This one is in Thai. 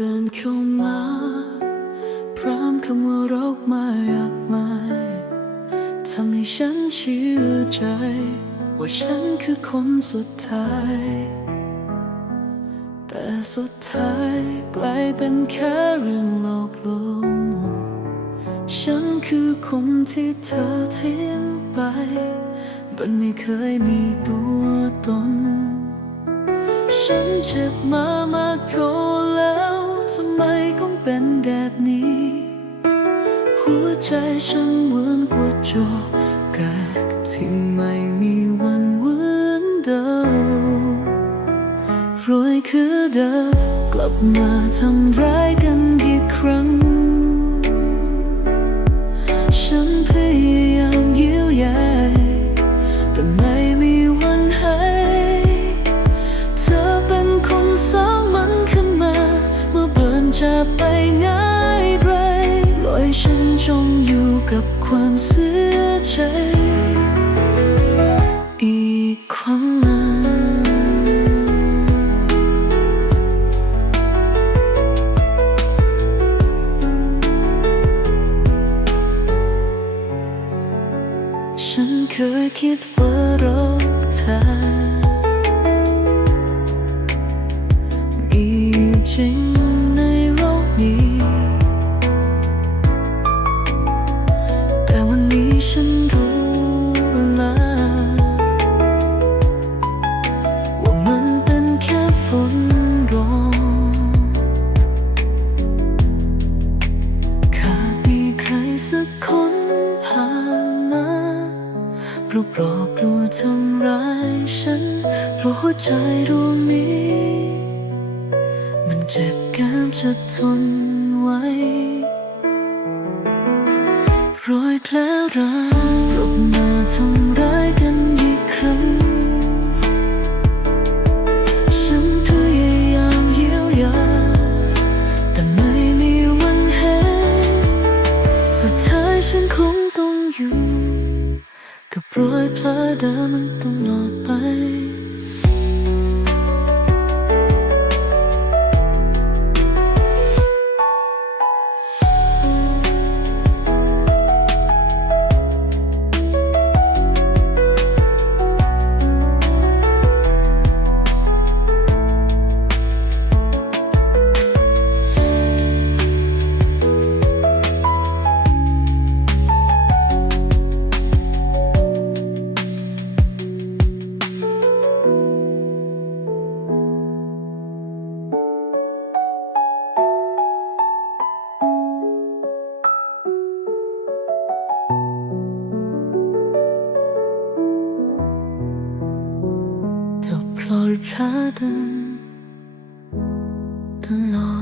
ดินเข้ามาพร้อมคำว่ารักมายากมายทำให้ฉันเชื่อใจ ว่าฉันคือคนสุดท้าย แต่สุดท้ายกลายเป็นแค่เรื่องหลอกลวงฉันคือคนที่เธอทิ้งไปมันไม่เคยมีตัวตน ฉันเจ็บมามากพอแใจฉันเหมือนกว่าโจกาที่ไม่มีวันเหมือนเดิมรวยคือเดิมกลับมาทำร้ายกันอีกครั้ง ฉันพยายามเยียวยาแต่ไม่มีวันให้เธอเป็นคนสร้างมันขึ้นมา เมื่อเบิร์นจะไปง่ายไปปล่อยฉันจม กับความเสียใจ อีกครั้งหนึ่งฉันเคยคิดว่ารักเธอมีจริง ปลุกปลอบกลัวทำร้ายฉันเพราะหัวใจดวงนี้ มันเจ็บแก้มจะทนไว้รอยแผลรักกลับมาทำร้ายกันอีกครั้ง ฉันพยายามเยียวยา แต่ไม่มีวันเห็นสุดท้ายฉันคง รอยพลาดามันต้องหลอดไปะเดินตลอด